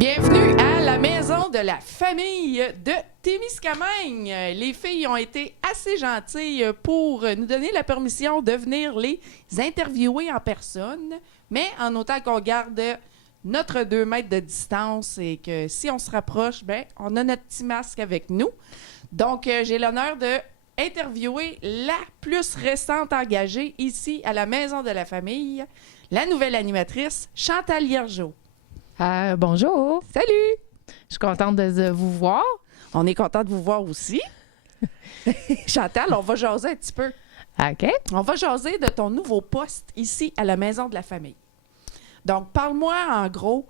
Bienvenue à la maison de la famille de Témiscamingue. Les filles ont été assez gentilles pour nous donner la permission de venir les interviewer en personne, mais en autant qu'on garde notre 2 mètres de distance et que si on se rapproche, ben, on a notre petit masque avec nous. Donc, j'ai l'honneur de interviewer la plus récente engagée ici à la maison de la famille, la nouvelle animatrice Chantal Hiergeau. Bonjour. Salut! Je suis contente de vous voir. On est content de vous voir aussi. Chantal, on va jaser un petit peu. OK. On va jaser de ton nouveau poste ici à la Maison de la Famille. Donc, parle-moi en gros,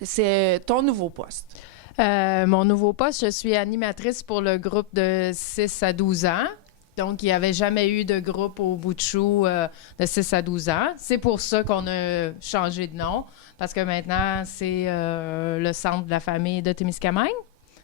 c'est ton nouveau poste. Mon nouveau poste, je suis animatrice pour le groupe de 6 à 12 ans. Donc, il n'y avait jamais eu de groupe au bout de chou de 6 à 12 ans. C'est pour ça qu'on a changé de nom, parce que maintenant, c'est le centre de la famille de Témiscamingue.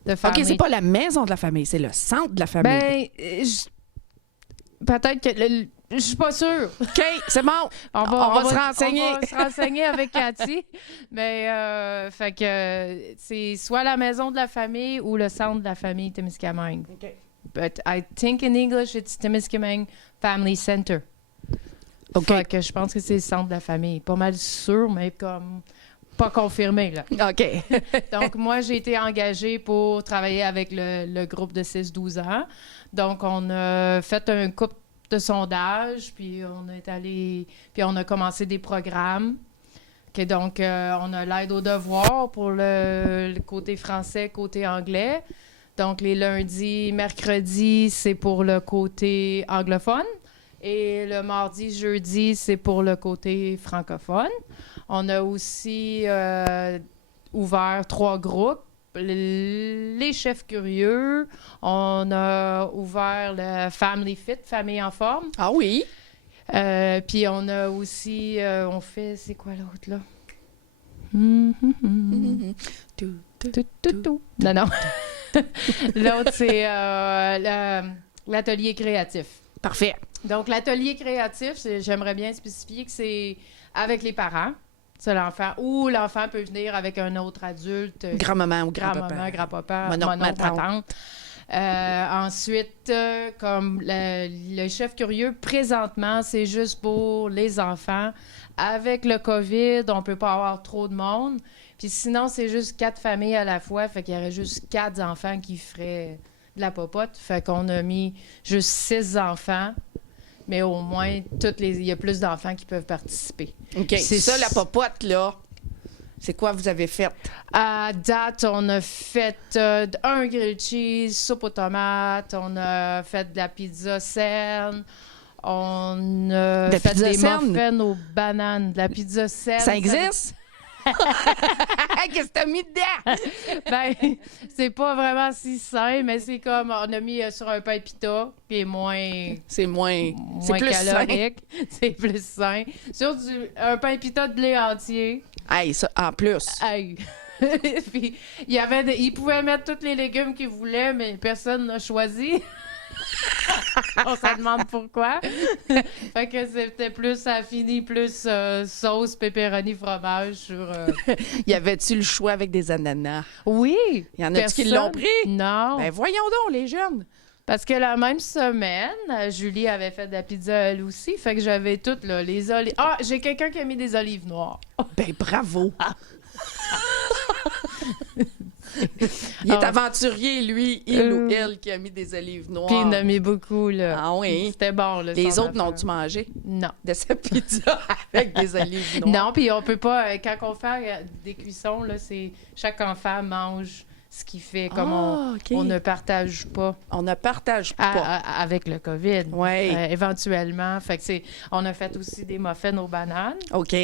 OK, c'est pas la Maison de la Famille, c'est le centre de la famille. Ben, peut-être que... Je suis pas sûre. OK, c'est bon. On va se renseigner. On va se renseigner avec Cathy. Mais, fait que c'est soit la maison de la famille ou le centre de la famille Témiscamingue. OK. But I think in English, it's Témiscamingue Family Center. OK. Fait que je pense que c'est le centre de la famille. Pas mal sûr, mais comme pas confirmé, là. OK. Donc, moi, j'ai été engagée pour travailler avec le groupe de 6-12 ans. Donc, on a fait un couple de sondage, puis on est allé, puis on a commencé des programmes. Okay, donc, on a l'aide aux devoirs pour le côté français, côté anglais. Donc, les lundis, mercredis, c'est pour le côté anglophone. Et le mardi, jeudi, c'est pour le côté francophone. On a aussi ouvert 3 groupes. Les chefs curieux. On a ouvert le Family Fit, famille en forme. Ah oui? Puis on a aussi, on fait, c'est quoi l'autre là? Non, non. L'autre, c'est l'atelier créatif. Parfait. Donc, l'atelier créatif, j'aimerais bien spécifier que c'est avec les parents. C'est l'enfant. Ou l'enfant peut venir avec un autre adulte. Grand-maman ou grand-papa. Grand-maman, grand-papa, Mon oncle, ma ma tante. tante. Ensuite, comme le chef curieux, présentement, c'est juste pour les enfants. Avec le COVID, on ne peut pas avoir trop de monde. Puis sinon, c'est juste 4 familles à la fois. Fait qu'il y aurait juste 4 enfants qui feraient de la popote. Fait qu'on a mis juste 6 enfants. Mais au moins, il y a plus d'enfants qui peuvent participer. OK. C'est ça, la popote, là. C'est quoi vous avez fait? À date, on a fait un grilled cheese, soupe aux tomates, on a fait de la pizza cerne, on a fait des muffins aux bananes, de la pizza cerne. Ça existe? Qu'est-ce que t'as mis dedans? Ben, c'est pas vraiment si sain, mais c'est comme, on a mis sur un pain pita, qui est moins... C'est moins c'est plus calorique. C'est plus sain. Sur un pain pita de blé entier. Hey, ça, en plus. Hey. Puis, il pouvait mettre tous les légumes qu'il voulait, mais personne n'a choisi. On se demande pourquoi. Fait que c'était plus, ça a fini plus sauce, pepperoni, fromage sur... Y avait-tu le choix avec des ananas? Oui! Y en a-tu qui l'ont pris? Non. Ben voyons donc, les jeunes. Parce que la même semaine, Julie avait fait de la pizza elle aussi. Fait que j'avais toutes, là, les olives... Ah, j'ai quelqu'un qui a mis des olives noires. Ben bravo! Il est aventurier, lui, il ou elle, qui a mis des olives noires. Puis il en a mis beaucoup, là. Ah oui? C'était bon, là. Les autres, n'ont-tu mangé? Non. De sa pizza avec des olives noires? Non, puis on peut pas... Quand on fait des cuissons, là, c'est... Chaque enfant mange ce qu'il fait, comme on ne partage pas. On ne partage pas. Avec le COVID. Oui. Éventuellement. Fait que on a fait aussi des muffins aux bananes. OK.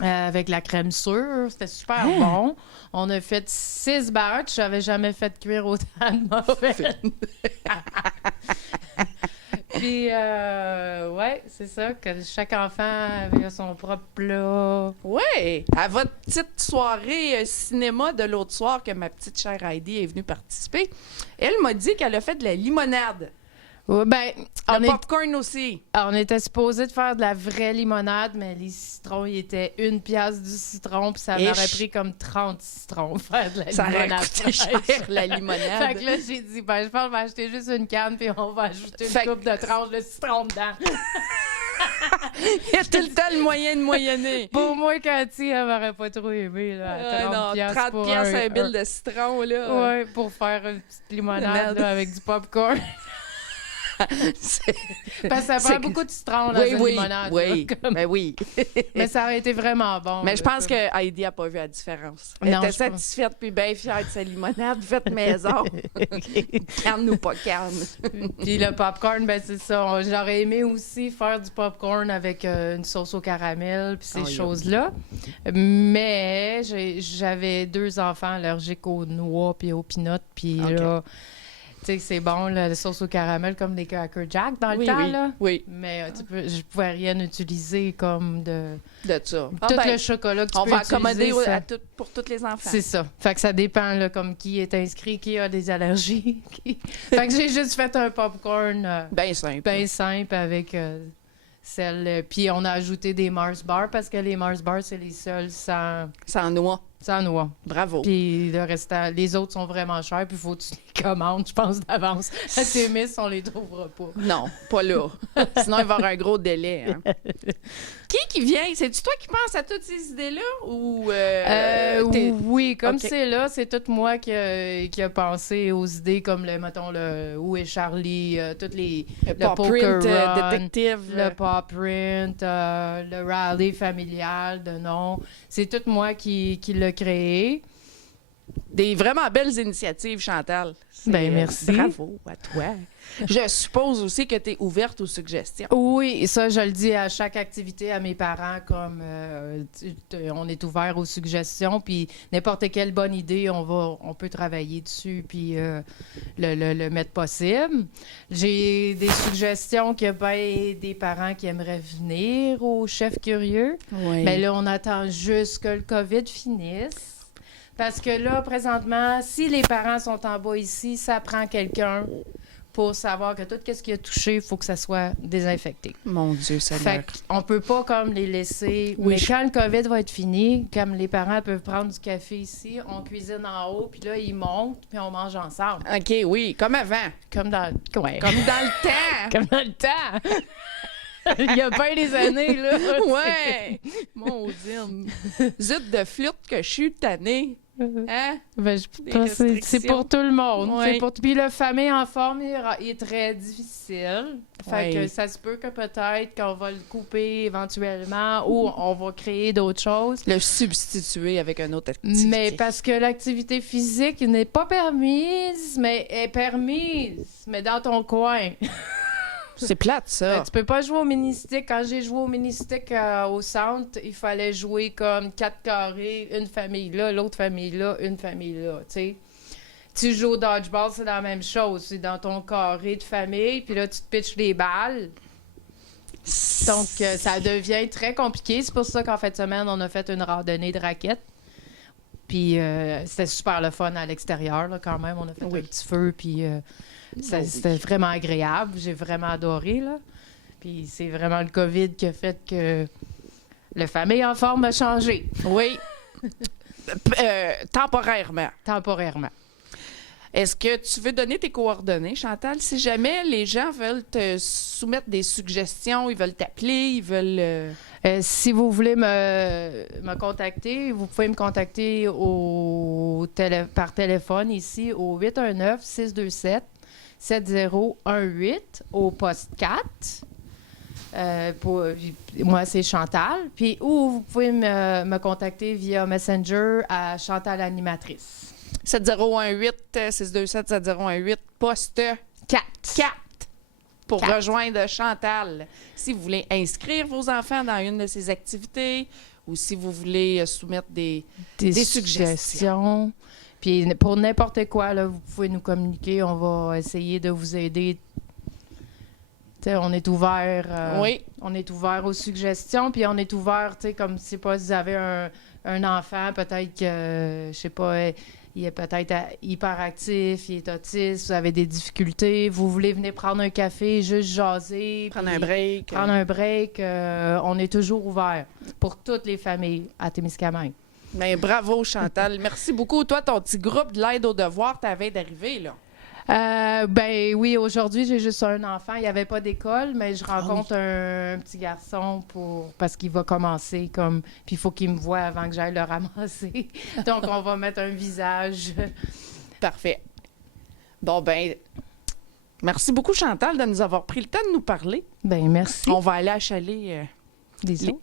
Avec la crème sûre. C'était super bon. On a fait 6 batchs. J'avais jamais fait cuire autant de muffins. Puis, ouais, c'est ça, que chaque enfant avait son propre plat. Oui! À votre petite soirée cinéma de l'autre soir que ma petite chère Heidi est venue participer, elle m'a dit qu'elle a fait de la limonade. Ouais, ben, Le popcorn aussi. on était supposé de faire de la vraie limonade, mais les citrons, ils étaient 1$ du citron, puis ça m'aurait pris comme 30 citrons faire de la Ça aurait limonade. coûté cher, la limonade. Fait que là, j'ai dit, ben, je pense qu'on va acheter juste une canne, puis on va ajouter une coupe de tranches de citron dedans. Il y a tout le temps le moyen de moyenner. Pour moi, Cathy, elle m'aurait pas trop aimé, là. 30 pour piastres un bill de citron, là. Ouais, pour faire une petite limonade là, avec du popcorn. Parce que ça prend beaucoup de citron dans une limonade. Oui, là, comme... ben oui. Mais ça aurait été vraiment bon. Mais je là, pense que Heidi n'a pas vu la différence. Elle Non, était je satisfaite puis bien fière de sa limonade faite maison. Canne ou pas canne. Puis le popcorn, ben c'est ça. J'aurais aimé aussi faire du popcorn avec une sauce au caramel puis ces choses-là. Mais j'avais 2 enfants allergiques aux noix puis aux peanuts. Puis là... Tu sais, c'est bon, la sauce au caramel, comme des Cracker Jack dans le temps, là. Oui. Mais je pouvais rien utiliser comme de ça. Tout le chocolat que tu on peux va accommoder utiliser, pour tous les enfants. C'est ça. Fait que ça dépend, là, comme qui est inscrit, qui a des allergies. Fait que j'ai juste fait un popcorn bien simple. Bien simple avec celle... Puis on a ajouté des Mars Bars parce que les Mars Bars, c'est les seuls sans noix. Sans noix. Bravo. Puis le restant, les autres sont vraiment chers, puis il faut que tu les commandes, je pense, d'avance. À tes miss, on les trouvera pas. Non, pas là. Sinon, il va y avoir un gros délai. Hein. Qui vient? C'est-tu toi qui penses à toutes ces idées-là? Ou oui, comme c'est là, c'est tout moi qui a pensé aux idées comme, mettons, le Où est Charlie, toutes les... Le poker run, détective. Le pop print, le rallye familial de nom. C'est tout moi qui l'a créé. Des vraiment belles initiatives, Chantal. Ben merci. Bravo à toi. Je suppose aussi que tu es ouverte aux suggestions. Oui, ça, je le dis à chaque activité à mes parents, comme on est ouvert aux suggestions, puis n'importe quelle bonne idée, on peut travailler dessus, puis le mettre possible. J'ai des suggestions qu'il y a bien des parents qui aimeraient venir au Chef Curieux. Oui. Mais là, on attend juste que le COVID finisse. Parce que là, présentement, si les parents sont en bas ici, ça prend quelqu'un pour savoir que tout ce qui a touché, il faut que ça soit désinfecté. Mon Dieu, ça Fait qu'on peut pas comme les laisser... Oui. Mais quand le COVID va être fini, comme les parents peuvent prendre du café ici, on cuisine en haut, puis là, ils montent, puis on mange ensemble. OK, oui, comme avant. Comme dans... Ouais. Comme dans le temps. Comme dans le temps. Il y a bien des années, là. Ouais. Mon Dieu. Zut de flûte que je suis tannée. Hein? Ben, c'est pour tout le monde. Oui. Puis le famille en forme il est très difficile. Fait que ça se peut que peut-être qu'on va le couper éventuellement ou on va créer d'autres choses. Le substituer avec une autre activité. Mais parce que l'activité physique n'est pas permise, mais est permise, mais dans ton coin. C'est plate, ça. Tu peux pas jouer au mini-stick. Quand j'ai joué au mini-stick au centre, il fallait jouer comme 4 carrés, une famille là, l'autre famille là, une famille là, tu sais. Tu joues au dodgeball, c'est la même chose. C'est dans ton carré de famille, puis là, tu te pitches les balles. Donc, ça devient très compliqué. C'est pour ça qu'en fin de semaine, on a fait une randonnée de raquettes. Puis c'était super le fun à l'extérieur, là, quand même. On a fait un petit feu, puis... C'était vraiment agréable. J'ai vraiment adoré, là. Puis c'est vraiment le COVID qui a fait que le famille en forme a changé. Oui. Temporairement. Temporairement. Est-ce que tu veux donner tes coordonnées, Chantal? Si jamais les gens veulent te soumettre des suggestions, ils veulent t'appeler, ils veulent... Si vous voulez me contacter, vous pouvez me contacter par téléphone ici au 819-627-7018 au poste 4. Moi, c'est Chantal. Puis, ou vous pouvez me contacter via Messenger à Chantal Animatrice. 7018-627-7018, poste 4. Pour rejoindre Chantal. Si vous voulez inscrire vos enfants dans une de ces activités ou si vous voulez soumettre des suggestions. Puis pour n'importe quoi, là, vous pouvez nous communiquer. On va essayer de vous aider. T'sais, on est ouvert. On est ouvert aux suggestions. Puis on est ouvert, comme si vous avez un enfant, peut-être que, je sais pas, il est peut-être hyperactif, il est autiste, vous avez des difficultés, vous voulez venir prendre un café, juste jaser. Prendre un break. Prendre un break. On est toujours ouvert pour toutes les familles à Témiscamingue. Mais bravo, Chantal. Merci beaucoup. Toi, ton petit groupe de l'aide aux devoirs, t'avais d'arriver, là. Ben oui, aujourd'hui, j'ai juste un enfant. Il n'y avait pas d'école, mais je rencontre un petit garçon parce qu'il va commencer puis il faut qu'il me voie avant que j'aille le ramasser. Donc, on va mettre un visage. Parfait. Bon, ben, merci beaucoup, Chantal, de nous avoir pris le temps de nous parler. Ben merci. On va aller achaler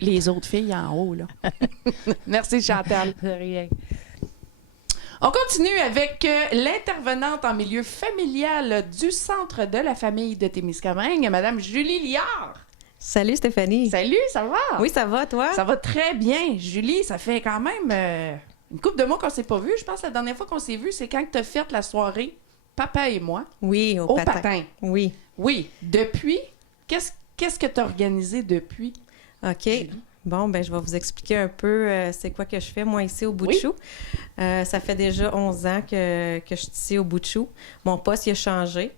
les autres filles en haut, là. Merci, Chantal. De rien. On continue avec l'intervenante en milieu familial du Centre de la famille de Témiscamingue, Madame Julie Liard. Salut Stéphanie. Salut, ça va? Oui, ça va, toi? Ça va très bien. Julie, ça fait quand même une couple de mois qu'on s'est pas vu. Je pense que la dernière fois qu'on s'est vu, c'est quand tu as fait la soirée Papa et moi Oui, au patin. Oui. Oui. Depuis, qu'est-ce que tu as organisé depuis? OK. Julie? Bon, ben je vais vous expliquer un peu c'est quoi que je fais, moi, ici au Bout de Chou. Ça fait déjà 11 ans que je suis ici au Bout de Chou. Mon poste, il a changé.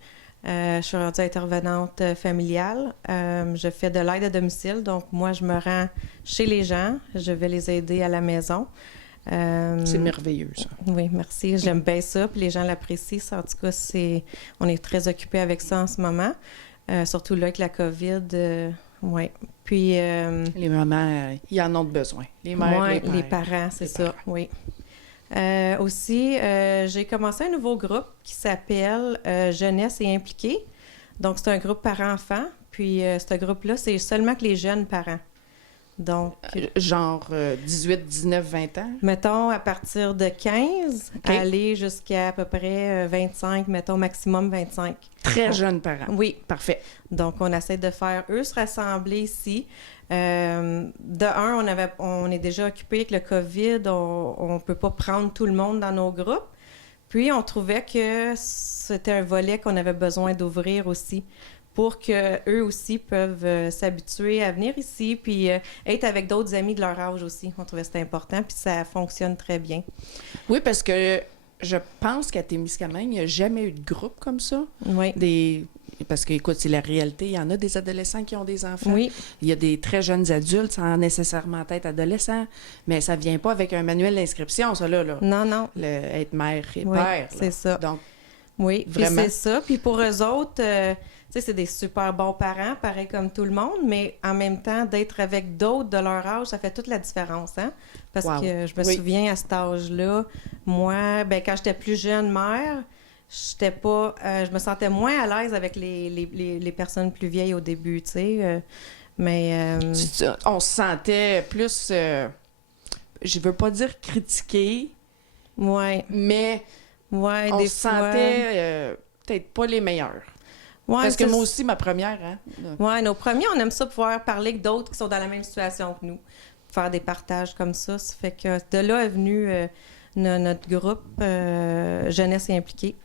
Je suis rendue intervenante familiale. Je fais de l'aide à domicile. Donc, moi, je me rends chez les gens. Je vais les aider à la maison. C'est merveilleux, ça. Oui, merci. J'aime bien ça. Puis les gens l'apprécient. En tout cas, on est très occupés avec ça en ce moment. Surtout là, avec la COVID. Oui. Puis... les mamans, ils en ont besoin. Les mères, les parents, c'est ça, parents. oui. Aussi, j'ai commencé un nouveau groupe qui s'appelle Jeunesse et impliquée. Donc, c'est un groupe parents-enfants. Puis, ce groupe-là, c'est seulement que les jeunes parents. Donc... genre 18, 19, 20 ans? Mettons, à partir de 15, aller jusqu'à peu près 25, mettons, maximum 25. Très jeunes parents. Oui. Parfait. Donc, on essaie de faire, eux, se rassembler ici. De un, on est déjà occupé avec le COVID. On ne peut pas prendre tout le monde dans nos groupes. Puis, on trouvait que c'était un volet qu'on avait besoin d'ouvrir aussi pour qu'eux aussi peuvent s'habituer à venir ici puis être avec d'autres amis de leur âge aussi. On trouvait que c'était important, puis ça fonctionne très bien. Oui, parce que je pense qu'à Témiscamingue, il n'y a jamais eu de groupe comme ça. Oui. Parce que, écoute, c'est la réalité. Il y en a des adolescents qui ont des enfants. Oui. Il y a des très jeunes adultes sans nécessairement être adolescents. Mais ça ne vient pas avec un manuel d'inscription, ça, là. Non, non. Être mère et Oui, père. c'est ça. Donc, oui, vraiment. Puis c'est ça. Puis pour eux autres, tu sais, c'est des super bons parents, pareil comme tout le monde, mais en même temps, d'être avec d'autres de leur âge, ça fait toute la différence, hein? Parce que je me souviens, à cet âge-là, moi, ben quand j'étais plus jeune mère, je me sentais moins à l'aise avec les personnes plus vieilles au début, tu sais. Mais... on se sentait plus, je veux pas dire critiquer, mais on se sentait peut-être pas les meilleurs. Ouais, parce que moi aussi, ma première, hein? Oui, nos premiers, on aime ça pouvoir parler avec d'autres qui sont dans la même situation que nous. Faire des partages comme ça. Ça fait que de là est venu notre groupe Jeunesse et impliquée.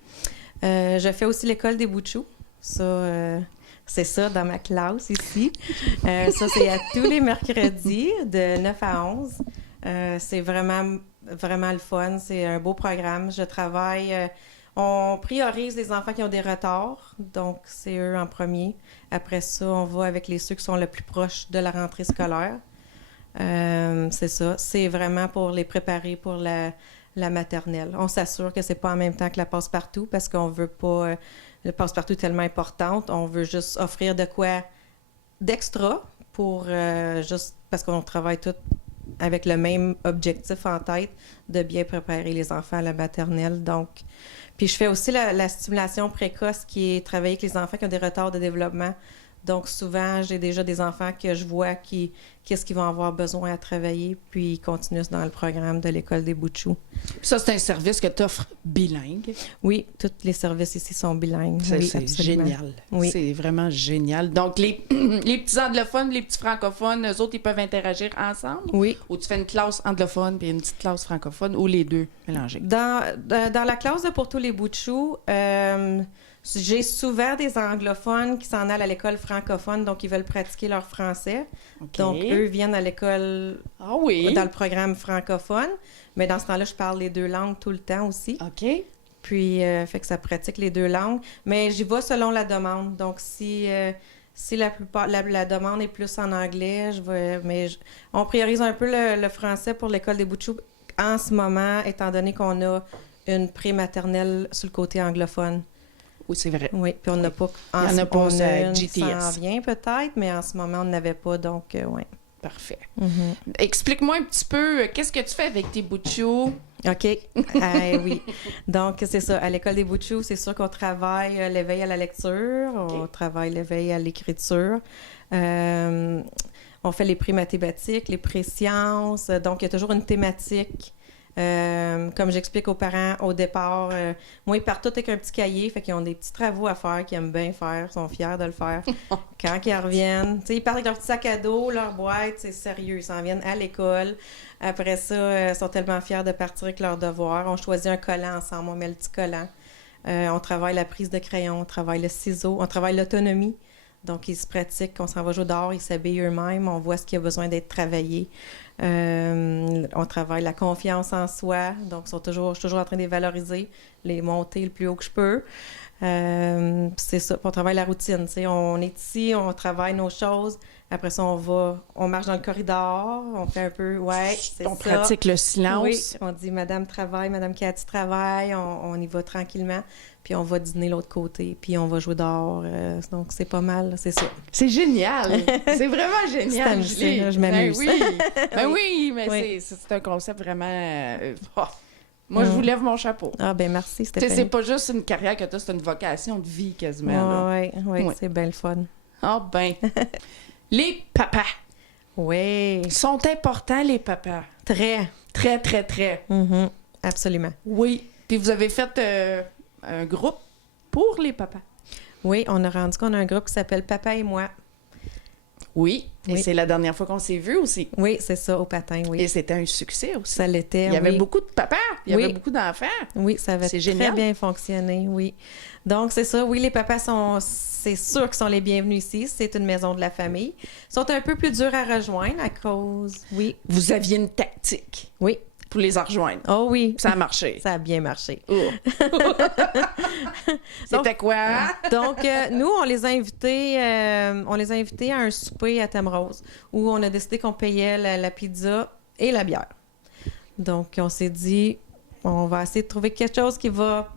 Je fais aussi l'école des Bouts de Chou. Ça, c'est ça dans ma classe ici. Ça, c'est à tous les mercredis de 9 à 11. C'est vraiment, vraiment le fun. C'est un beau programme. Je travaille... on priorise les enfants qui ont des retards, donc c'est eux en premier. Après ça, on va avec ceux qui sont le plus proches de la rentrée scolaire. C'est ça. C'est vraiment pour les préparer pour la maternelle. On s'assure que c'est pas en même temps que la passe-partout parce qu'on veut pas... le passe-partout est tellement importante. On veut juste offrir de quoi d'extra pour juste parce qu'on travaille tous avec le même objectif en tête de bien préparer les enfants à la maternelle. Donc... Puis je fais aussi la stimulation précoce qui est travailler avec les enfants qui ont des retards de développement. Donc souvent, j'ai déjà des enfants que je vois qu'est-ce qu'ils vont avoir besoin à travailler, puis ils continuent dans le programme de l'École des Bouts de Chou. Ça, c'est un service que tu offres bilingue. Oui, tous les services ici sont bilingues. C'est génial. Oui. C'est vraiment génial. Donc, les petits anglophones, les petits francophones, eux autres, ils peuvent interagir ensemble? Oui. Ou tu fais une classe anglophone puis une petite classe francophone, ou les deux mélangés? Dans la classe de Pour tous les Bouts de Chou, j'ai souvent des anglophones qui s'en allent à l'école francophone, donc ils veulent pratiquer leur français. Okay. Donc, eux viennent à l'école Ah oui. dans le programme francophone. Mais dans ce temps-là, je parle les 2 langues tout le temps aussi. OK. Puis, fait que ça pratique les 2 langues. Mais j'y vais selon la demande. Donc, si la plupart, la demande est plus en anglais, je vais... on priorise un peu le français pour l'école des Bouchoux en ce moment, étant donné qu'on a une pré-maternelle sur le côté anglophone. Oui, c'est vrai. Oui, puis on n'a pas... Il y en a pas on sur a une qui GTS. s'en vient peut-être, mais en ce moment, on n'avait pas, donc, oui. Parfait. Mhm. Explique-moi un petit peu, qu'est-ce que tu fais avec tes Bouchoux? OK. Oui. Donc, c'est ça. À l'École des Bouchoux, c'est sûr qu'on travaille l'éveil à la lecture, on travaille l'éveil à l'écriture. On fait les pré-mathématiques, les pré-sciences. Donc, il y a toujours une thématique. Comme j'explique aux parents au départ, moi, ils partent tous avec un petit cahier, fait qu'ils ont des petits travaux à faire qu'ils aiment bien faire, sont fiers de le faire. Quand ils reviennent, tu sais, ils partent avec leur petit sac à dos, leur boîte, c'est sérieux, ils s'en viennent à l'école. Après ça, ils sont tellement fiers de partir avec leurs devoirs. On choisit un collant ensemble, on met le petit collant. On travaille la prise de crayon, on travaille le ciseau, on travaille l'autonomie. Donc, ils se pratiquent, on s'en va jouer dehors, ils s'habillent eux-mêmes, on voit ce qui a besoin d'être travaillé. On travaille la confiance en soi, donc je suis toujours en train de les valoriser, les monter le plus haut que je peux. C'est ça, puis on travaille la routine, tu sais, on est ici, on travaille nos choses, après ça on marche dans le corridor, on fait un peu, c'est On ça. pratique le silence. Oui, on dit Madame travaille, Madame Cathy travaille, on y va tranquillement, puis on va dîner l'autre côté, puis on va jouer dehors, donc c'est pas mal, c'est ça. C'est génial! C'est vraiment génial, C'est Julie! amusant, je m'amuse. Ben oui, mais Oui. c'est un concept vraiment... Moi, je vous lève mon chapeau. Ah ben merci, Tu sais, Stéphanie. c'est pas juste une carrière que tu as, c'est une vocation de vie quasiment. là. Oui, Ouais. c'est bien le fun. Ah ben! Les papas Oui, sont importants, les papas. très. Très, très, très. Mhm, absolument. Oui. Puis vous avez fait un groupe pour les papas. Oui, on a rendu qu'on a un groupe qui s'appelle Papa et moi. Oui. Et Oui. c'est la dernière fois qu'on s'est vus aussi. Oui, c'est ça, au patin, oui. Et c'était un succès aussi. Ça l'était, Il y avait oui. beaucoup de papas, il y Oui. avait beaucoup d'enfants. Oui, ça avait C'est très génial. bien fonctionné, oui. Donc, c'est ça, oui, les papas c'est sûr qu'ils sont les bienvenus ici. C'est une maison de la famille. Ils sont un peu plus durs à rejoindre à cause, oui, Vous aviez une tactique oui. pour les en rejoindre. Oh oui, Ça a marché. ça a bien marché. Oh. C'était quoi? Donc, nous, on les a invités à un souper à Thème-Rose où on a décidé qu'on payait la pizza et la bière. Donc, on s'est dit, on va essayer de trouver quelque chose qui va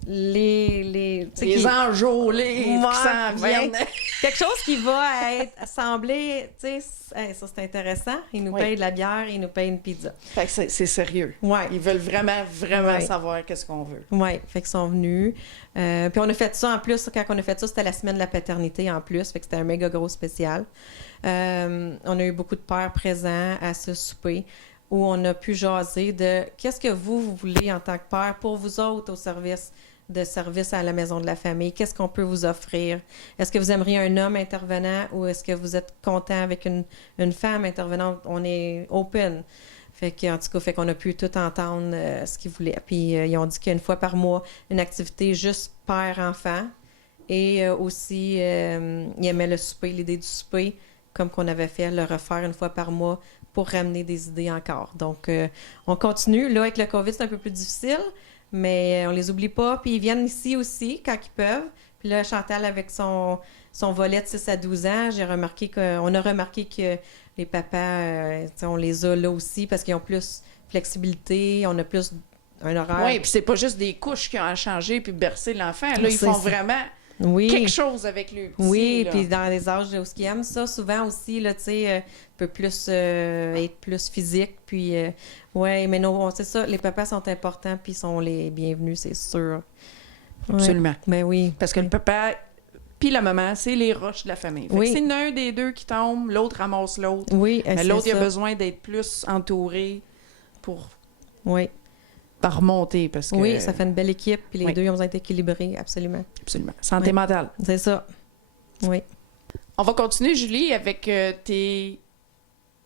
tu sais, Les enjôlés qui Ouais, s'en viennent. quelque chose qui va sembler, tu sais, ça c'est intéressant. Ils nous Oui. payent de la bière, ils nous payent une pizza. Fait que c'est sérieux. Ouais. Ils veulent vraiment Ouais. savoir qu'est-ce qu'on veut. Oui, fait qu'ils sont venus. Puis on a fait ça en plus, quand on a fait ça, c'était la semaine de la paternité en plus, fait que c'était un méga gros spécial. On a eu beaucoup de pères présents à ce souper où on a pu jaser de qu'est-ce que vous voulez en tant que père pour vous autres au service à la maison de la famille. Qu'est-ce qu'on peut vous offrir? Est-ce que vous aimeriez un homme intervenant ou est-ce que vous êtes content avec une femme intervenante? On est open. Fait que, en tout cas, fait qu'on a pu tout entendre ce qu'ils voulaient. Puis ils ont dit qu'une fois par mois, une activité juste père-enfant. Et aussi, ils aimaient le souper, l'idée du souper, comme qu'on avait fait, le refaire une fois par mois pour ramener des idées encore. Donc, on continue. Là, avec le COVID, c'est un peu plus difficile, mais on les oublie pas. Puis ils viennent ici aussi quand ils peuvent. Puis là, Chantal, avec son volet de 6 à 12 ans, on a remarqué que les papas, on les a là aussi parce qu'ils ont plus de flexibilité, on a plus un horaire. Oui, puis c'est pas juste des couches qui ont à changer puis bercer l'enfant. Là, ils C'est font ça. vraiment Oui. quelque chose avec lui. Oui, là. puis dans les âges où ils aiment ça, souvent aussi, là, tu sais, peut plus être plus physique, puis ouais, mais non, c'est ça, les papas sont importants, puis sont les bienvenus, c'est sûr. Ouais. Absolument. Ben oui. Parce que le papa puis la maman, c'est les roches de la famille. Fait que Oui. c'est l'un des deux qui tombe, l'autre ramasse l'autre. Oui, Mais c'est l'autre, il a ça. besoin d'être plus entouré pour Oui. remonter. Parce que, Oui, ça fait une belle équipe, puis les Oui. deux, ils ont besoin d'être équilibrés, absolument. Absolument. Santé Oui. mentale. C'est ça. Oui. On va continuer, Julie, avec tes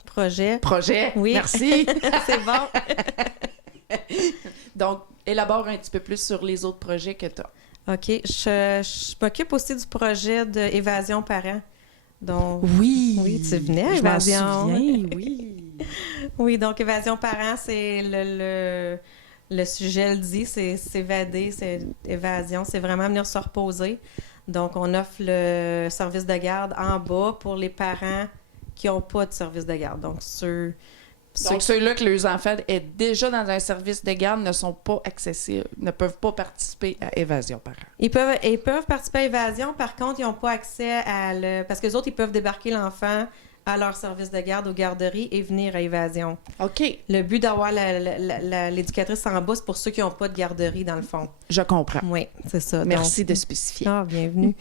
Projet. projets. Oui. Merci. C'est bon. Donc, élabore un petit peu plus sur les autres projets que tu as. OK. Je m'occupe aussi du projet d'évasion parents. Donc, Oui. oui, tu venais à Je m'en Évasion. souviens, oui. Oui, donc Évasion Parents, c'est le sujet le dit, c'est s'évader, c'est évasion, c'est vraiment venir se reposer. Donc, on offre le service de garde en bas pour les parents qui n'ont pas de service de garde. Donc, Donc, ceux-là que leurs enfants est déjà dans un service de garde ne sont pas accessibles, ne peuvent pas participer à Évasion Parents. Ils peuvent participer à Évasion, par contre, ils n'ont pas accès parce que les autres, ils peuvent débarquer l'enfant à leur service de garde aux garderies et venir à Évasion. OK. Le but d'avoir l'éducatrice en bas, c'est pour ceux qui n'ont pas de garderie, dans le fond. Je comprends. Oui, c'est ça. Merci Donc, de spécifier. Ah, bienvenue.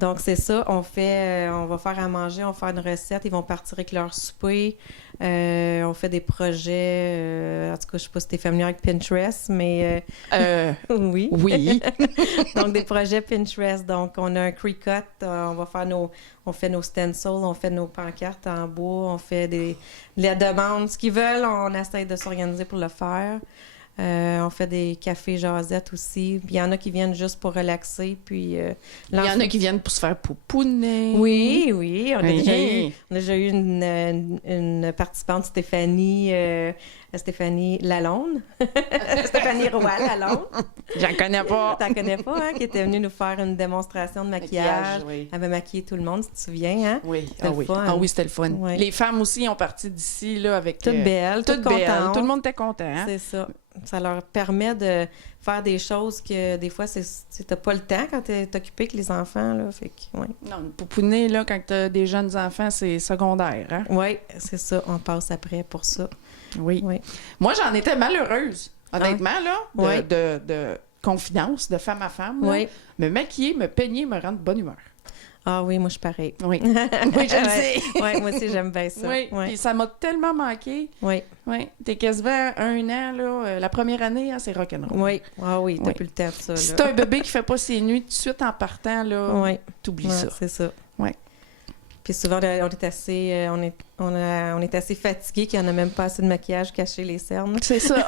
Donc, c'est ça. On va faire à manger, on va faire une recette. Ils vont partir avec leur souper. On fait des projets. En tout cas, je ne sais pas si tu es familier avec Pinterest, mais oui. Oui. Donc, des projets Pinterest. Donc, on a un Cricut. On fait nos stencils, on fait nos pancartes en bois, on fait la demande, ce qu'ils veulent, on essaie de s'organiser pour le faire. On fait des cafés jasettes aussi. Puis il y en a qui viennent juste pour relaxer. Puis Il y en a qui viennent pour se faire pouponner. Oui, oui. On a Hey. déjà eu une participante, Stéphanie Lalonde. Stéphanie Roy Lalonde. J'en connais pas. T'en connais pas, hein? Qui était venue nous faire une démonstration de maquillage. Oui. Elle avait maquillé tout le monde, si tu te souviens, hein? Oui. C'était Ah le oui. fun. Ah oui, c'était le fun. Ouais. Les femmes aussi ont parti d'ici là, avec... Toutes belles, toutes belles. contentes. Tout le monde était content. Hein? C'est ça. Ça leur permet de faire des choses que des fois, t'as pas le temps quand t'es occupé avec les enfants. Là, fait que, ouais. Non, pouponner, là, quand t'as des jeunes enfants, c'est secondaire. Hein? Oui, c'est ça. On passe après pour ça. Oui. Oui. Moi, j'en étais malheureuse, honnêtement, là, Oui. de confidence, de femme à femme. Là. Oui. Me maquiller, me peigner, me rendre de bonne humeur. Ah oui, moi, je suis pareil. Oui. Oui, je le sais. Oui, moi aussi, j'aime bien ça. Oui, puis ça m'a tellement manqué. Oui. Oui, t'es quasiment 1 an, là. La première année, hein, c'est rock'n'roll. Oui. Ah oui, t'as Oui. plus le temps de ça. Si Là. t'as un bébé qui fait pas ses nuits tout de suite en partant, là, Oui. t'oublies Ouais, ça. c'est ça. Oui. Puis souvent, on est assez fatigué qu'il n'y en a même pas assez de maquillage caché les cernes. C'est ça.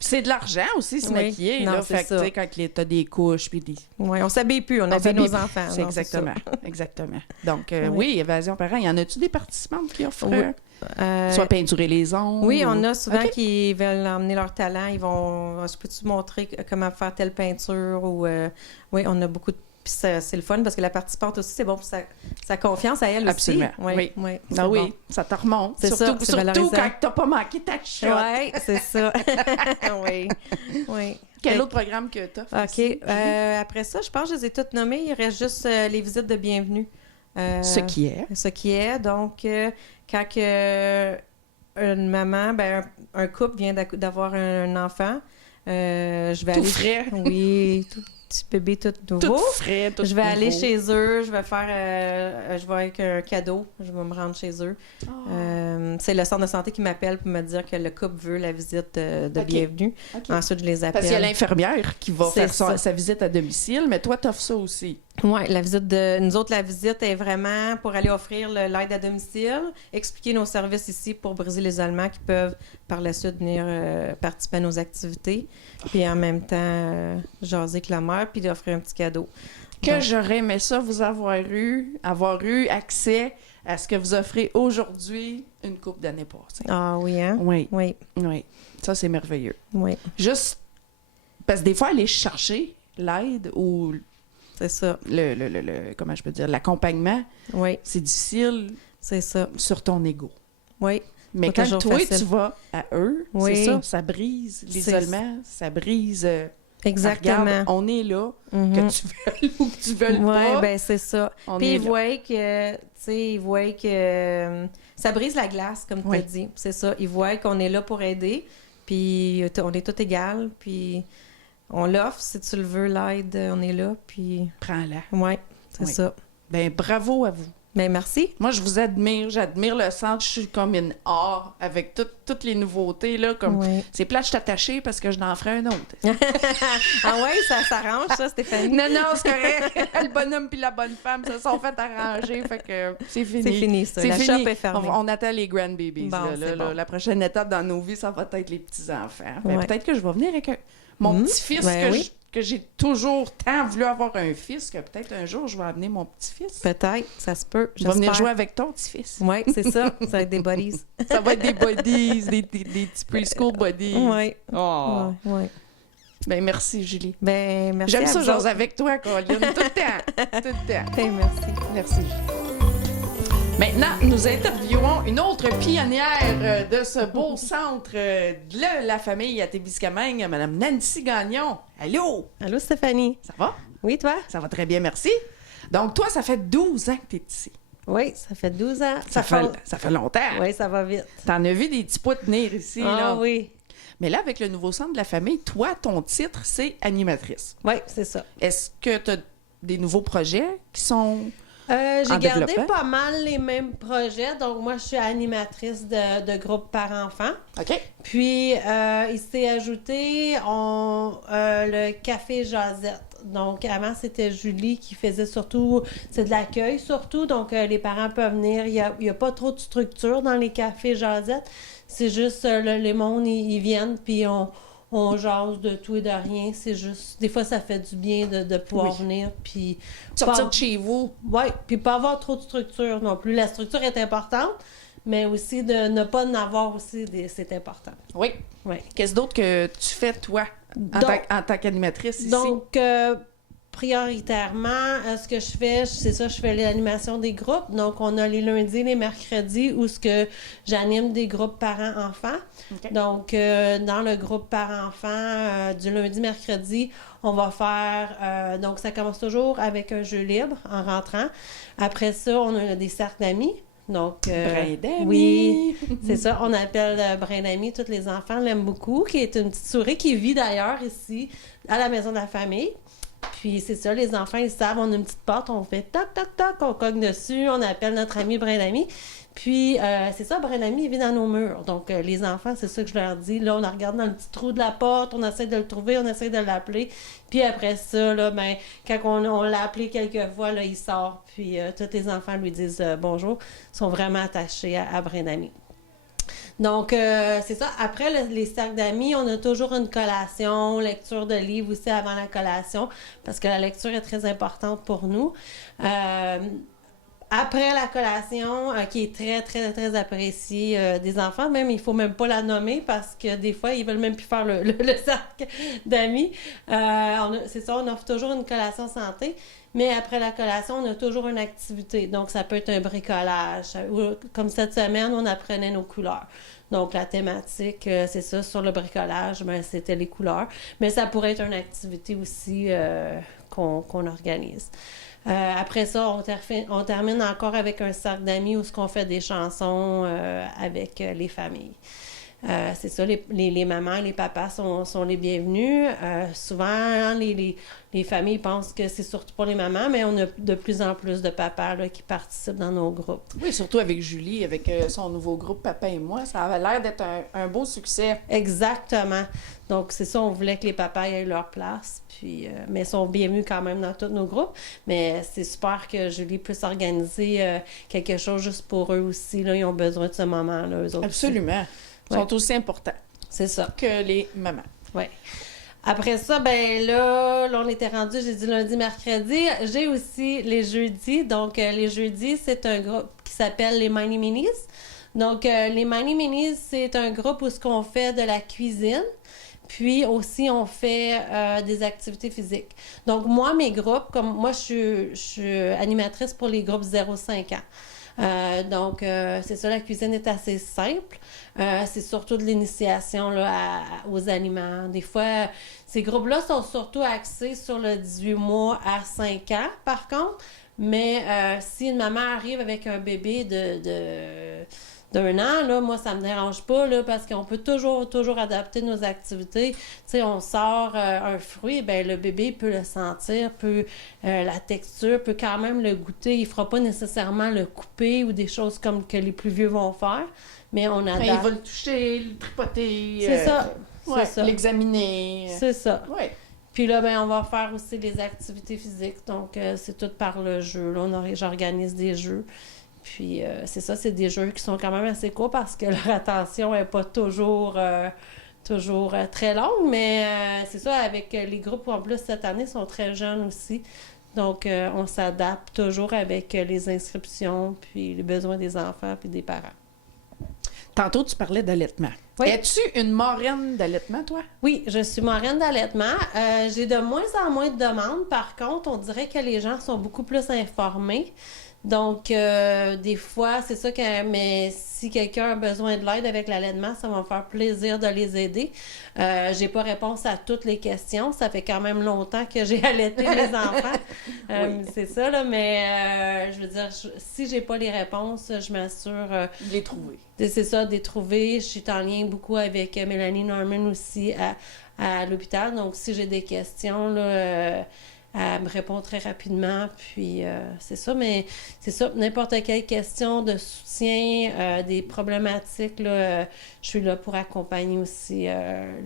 Puis c'est de l'argent aussi, se Oui. maquiller. Non, Là, c'est fait que, ça. tu sais, quand t'as des couches, puis des... Oui, on s'habille plus, on habille s'habille nos plus. enfants. C'est non, exactement. ça. Exactement. Donc, Oui. oui, Évasion Parents. Y en a-tu des participantes qui offrent Oui. soit peinturer les ongles? Oui, on ou- a souvent OK. qui veulent emmener leur talent. Ils vont, je peux-tu montrer comment faire telle peinture ou oui, on a beaucoup de. Puis c'est le fun parce que la participante aussi, c'est bon pour sa confiance à elle aussi. Absolument. Oui. Oui. Ah oui, ça te remonte. C'est ça, Surtout, c'est surtout valorisant. quand t'as pas manqué ta shot. Oui, c'est ça. Oui. Oui. Quel autre programme que t'as? OK. Après ça, je pense que je les ai toutes nommées. Il reste juste les visites de bienvenue. Ce qui est. Ce qui est. Donc, quand une maman, un couple vient d'avoir un enfant, je vais Tout aller... frais. Oui, tout petit bébé tout nouveau. Tout frais, tout Je vais aller nouveau. chez eux, je vais faire, je vais avec un cadeau, je vais me rendre chez eux. Oh. C'est le centre de santé qui m'appelle pour me dire que le couple veut la visite de OK. bienvenue. OK. Ensuite, je les appelle. Parce qu'il y a l'infirmière qui va C'est faire ça. sa visite à domicile, mais toi, t'offres ça aussi. Oui, nous autres, la visite est vraiment pour aller offrir l'aide à domicile, expliquer nos services ici pour briser l'isolement qui peuvent par la suite venir participer à nos activités, puis en même temps jaser avec la mère, puis d'offrir un petit cadeau. Que Donc, j'aurais aimé ça vous avoir eu accès à ce que vous offrez aujourd'hui une couple d'années passées. Ah oui, hein? Oui, Oui, oui. Ça, c'est merveilleux. oui, Juste, parce que des fois, aller chercher l'aide ou c'est ça. comment je peux dire, l'accompagnement, Oui, c'est difficile c'est ça. sur ton ego. Oui, Mais Pas quand toujours toi, facile. tu vas à eux, Oui. c'est ça, ça brise l'isolement, ça brise... exactement. regarde, on est là, Mhm. que tu veuilles ou que tu veuilles Oui, pas. ben c'est ça. on Puis est ils là. voient que, tu sais, ils voient que ça brise la glace, comme tu Oui. as dit. C'est ça. Ils voient qu'on est là pour aider, puis on est tout égal, puis on l'offre. Si tu le veux, l'aide, on est là, puis Prends-la. oui, c'est Oui. ça. Ben bravo à vous. Ben merci. Moi, je vous admire. J'admire le centre. Je suis comme une art avec toutes les nouveautés. Là, comme... Oui. C'est plate, je suis attachée parce que je n'en ferai un autre. Ah ouais, ça s'arrange, ça, Stéphanie? Non, c'est correct. Le bonhomme puis la bonne femme se sont fait arranger. Fait que c'est fini. C'est fini, ça. C'est La fini. shop est fermée. On attend les grandbabies. Bon, là, c'est bon. La prochaine étape dans nos vies, ça va être les petits-enfants. Ben, Ouais. peut-être que je vais venir avec mon Mhm. petit-fils Ben que oui. que j'ai toujours tant voulu avoir un fils que peut-être un jour, je vais amener mon petit-fils. Peut-être, ça se peut. Je vais venir jouer avec ton petit-fils. Oui, c'est ça. Ça va être des buddies. Ça va être des buddies, des petits preschool buddies. Oui. Oh. Ouais. Ben merci, Julie. Ben, merci. J'aime à ça, vous j'ose autres. avec toi, Colin. Tout le temps. Tout le temps. Ben, merci. Merci, Julie. Maintenant, nous interviewons une autre pionnière de ce beau centre de la famille à Témiscamingue, Mme Nancy Gagnon. Allô? Allô, Stéphanie. Ça va? Oui, toi? Ça va très bien, merci. Donc, toi, ça fait 12 ans que tu es ici. Oui, ça fait 12 ans. Ça fait longtemps. Oui, ça va vite. T'en as vu des petits pois tenir ici, Ah là. oui. Mais là, avec le nouveau centre de la famille, toi, ton titre, c'est animatrice. Oui, c'est ça. Est-ce que tu as des nouveaux projets qui sont... J'ai En gardé développement? pas mal les mêmes projets. Donc, moi, je suis animatrice de groupe par-enfant. OK. Puis, il s'est ajouté le Café Jazette. Donc, avant, c'était Julie qui faisait surtout, c'est de l'accueil surtout. Donc, les parents peuvent venir. Il y a pas trop de structure dans les cafés Jazette. C'est juste, les mondes, ils viennent, puis on jase de tout et de rien. C'est juste, des fois, ça fait du bien de pouvoir venir, puis... Sortir de chez vous. Oui, puis pas avoir trop de structure non plus. La structure est importante, mais aussi de ne pas en avoir aussi, c'est important. Oui. Oui. Qu'est-ce d'autre que tu fais, toi, en tant qu'animatrice ici? Donc, prioritairement, ce que je fais, c'est ça, je fais l'animation des groupes. Donc, on a les lundis, les mercredis où ce que j'anime des groupes parents-enfants. OK. Donc, dans le groupe parents-enfants, du lundi, mercredi, on va faire... donc, ça commence toujours avec un jeu libre en rentrant. Après ça, on a des cercles d'amis. Donc, Brin d'amis. Oui, c'est ça. On appelle Brin d'amis. Tous les enfants l'aiment beaucoup, qui est une petite souris qui vit d'ailleurs ici, à la maison de la famille. Puis c'est ça, les enfants, ils savent, on a une petite porte, on fait toc, toc, toc, on cogne dessus, on appelle notre ami Brin d'amis. Puis c'est ça, Brin d'amis, il vit dans nos murs. Donc les enfants, c'est ça que je leur dis. Là, on la regarde dans le petit trou de la porte, on essaie de le trouver, on essaie de l'appeler. Puis après ça, là, ben, quand on l'a appelé quelques fois, là, il sort. Puis tous les enfants lui disent bonjour, sont vraiment attachés à Brin d'amis. Donc, c'est ça. Après les cercles d'amis, on a toujours une collation, lecture de livres aussi avant la collation, parce que la lecture est très importante pour nous. Après la collation, qui est très, très, très appréciée des enfants, même, il faut même pas la nommer parce que des fois, ils veulent même plus faire le cercle d'amis. C'est ça, on offre toujours une collation santé. Mais après la collation, on a toujours une activité. Donc, ça peut être un bricolage. Comme cette semaine, on apprenait nos couleurs. Donc, la thématique, c'est ça, sur le bricolage, ben, c'était les couleurs. Mais ça pourrait être une activité aussi qu'on organise. Après ça, on termine encore avec un cercle d'amis où on fait des chansons avec les familles. C'est ça, les mamans et les papas sont les bienvenus. Souvent, hein, les familles pensent que c'est surtout pour les mamans, mais on a de plus en plus de papas là, qui participent dans nos groupes. Oui, surtout avec Julie, avec son nouveau groupe Papa et moi. Ça avait l'air d'être un beau succès. Exactement. Donc, c'est ça, on voulait que les papas aient leur place, puis, mais ils sont bienvenus quand même dans tous nos groupes. Mais c'est super que Julie puisse organiser quelque chose juste pour eux aussi. Là, ils ont besoin de ce moment-là, eux autres. Absolument. Ils sont aussi importants C'est ça. que les mamans. Oui. Après ça, ben là, on était rendu, j'ai dit lundi, mercredi. J'ai aussi les jeudis. Donc, les jeudis, c'est un groupe qui s'appelle les Mini Minis. Donc, les Mini Minis, c'est un groupe où ce qu'on fait de la cuisine. Puis aussi, on fait des activités physiques. Donc, moi, mes groupes, comme moi, je suis animatrice pour les groupes 0-5 ans. Donc, c'est ça, la cuisine est assez simple. C'est surtout de l'initiation là, aux aliments. Des fois, ces groupes-là sont surtout axés sur le 18 mois à 5 ans, par contre. Mais si une maman arrive avec un bébé d'un an, là, moi, ça me dérange pas, là, parce qu'on peut toujours adapter nos activités. Tu sais, on sort un fruit, ben le bébé peut le sentir, la texture, peut quand même le goûter. Il fera pas nécessairement le couper ou des choses comme que les plus vieux vont faire, mais on adapte. Il va le toucher, le tripoter. C'est ça. Ouais, c'est ça. L'examiner. C'est ça. Oui. Puis là, ben, on va faire aussi des activités physiques. Donc, c'est tout par le jeu. Là, j'organise des jeux. Puis, c'est ça, c'est des jeux qui sont quand même assez courts parce que leur attention n'est pas toujours toujours très longues, mais c'est ça, avec les groupes en plus cette année sont très jeunes aussi. Donc, on s'adapte toujours avec les inscriptions, puis les besoins des enfants puis des parents. Tantôt, tu parlais d'allaitement. Oui. Es-tu une marraine d'allaitement, toi? Oui, je suis marraine d'allaitement. J'ai de moins en moins de demandes. Par contre, on dirait que les gens sont beaucoup plus informés. Donc, des fois, c'est ça que... Mais si quelqu'un a besoin de l'aide avec l'allaitement, ça va me faire plaisir de les aider. J'ai pas réponse à toutes les questions. Ça fait quand même longtemps que j'ai allaité mes enfants. Oui. C'est ça, là. Mais, je veux dire, si j'ai pas les réponses, je m'assure... Je l'ai trouvé. C'est ça, de les trouver. Je suis en lien beaucoup avec Mélanie Norman aussi à l'hôpital. Donc, si j'ai des questions, là... elle me répond très rapidement, puis c'est ça, mais c'est ça, n'importe quelle question de soutien, des problématiques, là, je suis là pour accompagner aussi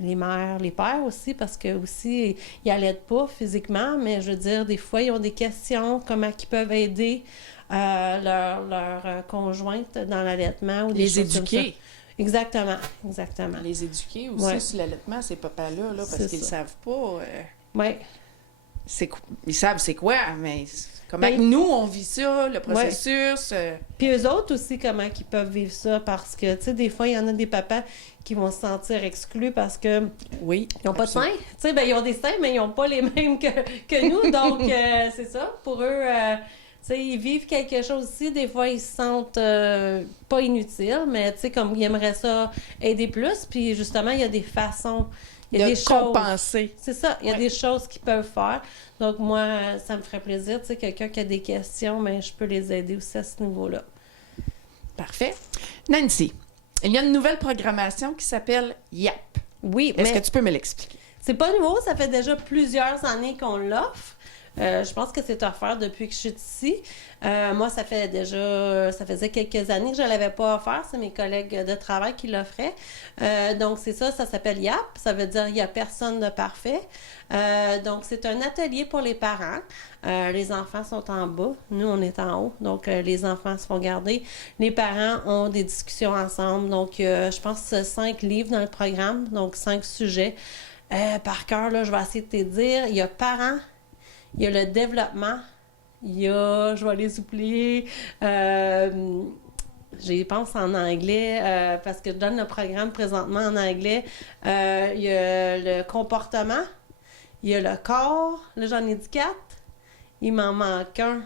les mères, les pères aussi, parce que aussi, ils n'allaitent pas physiquement, mais je veux dire, des fois, ils ont des questions, comment ils peuvent aider leur conjointe dans l'allaitement. Ou des Les choses comme ça. éduquer. Exactement, exactement. Les éduquer aussi Ouais. sur l'allaitement, ces papas-là, là, parce C'est qu'ils ne ça. savent pas... Oui. Ils savent c'est quoi, mais comment Ben, que nous, on vit ça, le processus. Puis eux autres aussi, comment ils peuvent vivre ça, parce que, tu sais, des fois, il y en a des papas qui vont se sentir exclus parce que Oui. ils n'ont pas de seins. absolument. Tu sais, ben ils ont des seins, mais ils n'ont pas les mêmes que nous, donc c'est ça. Pour eux, tu sais, ils vivent quelque chose aussi. Des fois, ils se sentent pas inutiles, mais tu sais, comme ils aimeraient ça aider plus, puis justement, il y a des façons... Il y a des choses. compenser. C'est ça, il y a des choses qu'ils peuvent faire. Donc, moi, ça me ferait plaisir, tu sais, quelqu'un qui a des questions, mais je peux les aider aussi à ce niveau-là. Parfait. Nancy, il y a une nouvelle programmation qui s'appelle YAP. Oui, Est-ce mais que tu peux me l'expliquer? c'est pas nouveau, ça fait déjà plusieurs années qu'on l'offre. Je pense que c'est offert depuis que je suis ici. Moi, ça faisait quelques années que je ne l'avais pas offert. C'est mes collègues de travail qui l'offraient. Donc, c'est ça s'appelle YAP. Ça veut dire « Il n'y a personne de parfait ». Donc, c'est un atelier pour les parents. Les enfants sont en bas. Nous, on est en haut. Donc, les enfants se font garder. Les parents ont des discussions ensemble. Donc, je pense que c'est 5 livres dans le programme. Donc, 5 sujets. Par cœur, là, je vais essayer de te dire. Il y a parents. Il y a le développement, il y a, je vais les oublier, j'y pense en anglais, parce que je donne le programme présentement en anglais. Il y a le comportement, il y a le corps, là j'en ai dit 4, il m'en manque un.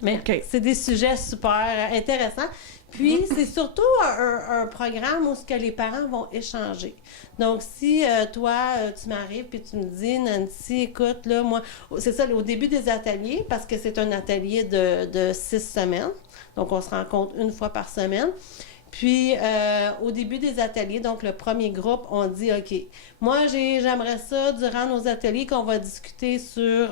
Mais OK. c'est des sujets super intéressants. Puis, c'est surtout un programme où ce que les parents vont échanger. Donc, si toi, tu m'arrives puis tu me dis, Nancy, écoute, là, moi, c'est ça, au début des ateliers, parce que c'est un atelier de 6 semaines. Donc, on se rencontre une fois par semaine. Puis, au début des ateliers, donc le premier groupe, on dit, OK, moi, j'aimerais ça, durant nos ateliers, qu'on va discuter sur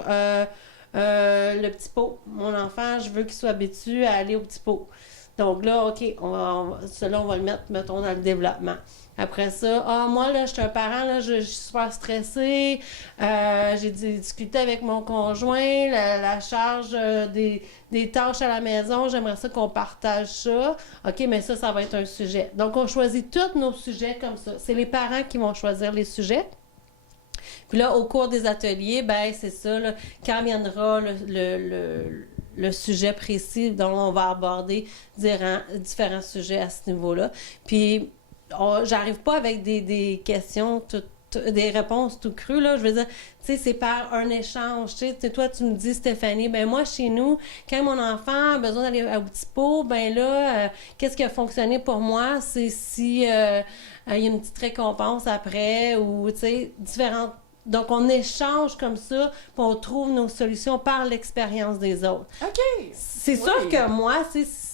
le petit pot. Mon enfant, je veux qu'il soit habitué à aller au petit pot. Donc là, OK, cela, on va le mettre, mettons, dans le développement. Après ça, moi, là, je suis un parent, là, je suis super stressée. J'ai discuté avec mon conjoint, la charge des tâches à la maison. J'aimerais ça qu'on partage ça. OK, mais ça va être un sujet. Donc, on choisit tous nos sujets comme ça. C'est les parents qui vont choisir les sujets. Puis là, au cours des ateliers, ben c'est ça, là, quand viendra le sujet précis dont on va aborder différents sujets à ce niveau-là. Puis, j'arrive pas avec des questions des réponses tout crues, là. Je veux dire, tu sais, c'est par un échange. Tu sais, toi, tu me dis, Stéphanie, ben moi, chez nous, quand mon enfant a besoin d'aller au petit pot, ben là, qu'est-ce qui a fonctionné pour moi? C'est si il y a une petite récompense après ou, tu sais, différentes. Donc, on échange comme ça, puis on trouve nos solutions par l'expérience des autres. OK. C'est sûr que moi,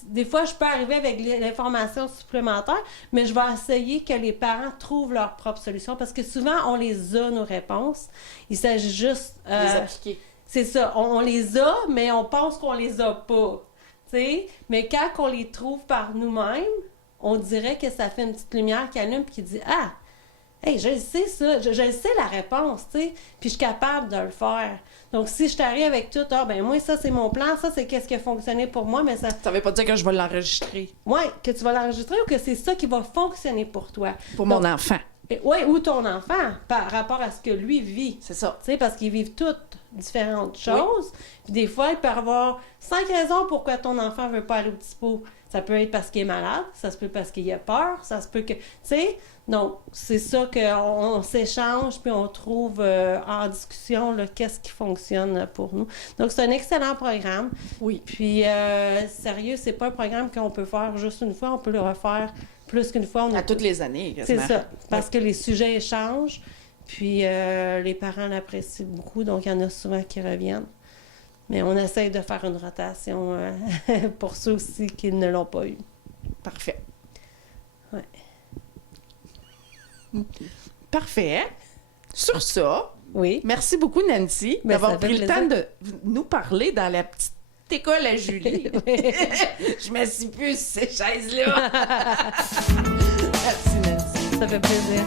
des fois, je peux arriver avec l'information supplémentaire, mais je vais essayer que les parents trouvent leur propre solution, parce que souvent, on les a, nos réponses. Il s'agit juste... Les appliquer. C'est ça. On les a, mais on pense qu'on les a pas. T'sais? Mais quand on les trouve par nous-mêmes, on dirait que ça fait une petite lumière qui allume et qui dit « Ah! » hey, je le sais ça, je le sais la réponse, tu sais, puis je suis capable de le faire. Donc, si je t'arrive avec tout, ben moi, ça, c'est mon plan, ça, c'est qu'est-ce qui a fonctionné pour moi, mais ça... Ça veut pas dire que je vais l'enregistrer. Ouais, que tu vas l'enregistrer ou que c'est ça qui va fonctionner pour toi. Pour mon enfant. Oui, ou ton enfant, par rapport à ce que lui vit. C'est ça. Tu sais, parce qu'ils vivent toutes différentes choses. Puis des fois, il peut y avoir 5 raisons pourquoi ton enfant veut pas aller au petit pot. Ça peut être parce qu'il est malade, ça se peut parce qu'il a peur, ça se peut que... Tu sais, donc, c'est ça qu'on s'échange, puis on trouve en discussion qu'est-ce qui fonctionne pour nous. Donc, c'est un excellent programme. Oui. Puis, sérieux, c'est pas un programme qu'on peut faire juste une fois, on peut le refaire plus qu'une fois. À toutes les années, quasiment. C'est ça, parce que les sujets changent, puis les parents l'apprécient beaucoup, donc il y en a souvent qui reviennent. Mais on essaye de faire une rotation pour ceux aussi qui ne l'ont pas eu. Parfait. Ouais. Parfait. Sur ça, Oui. merci beaucoup, Nancy, Ben, d'avoir ça fait pris le plaisir. temps de nous parler dans la petite école à Julie. Je m'assis plus sur ces chaises-là. Merci, Nancy. Ça fait plaisir.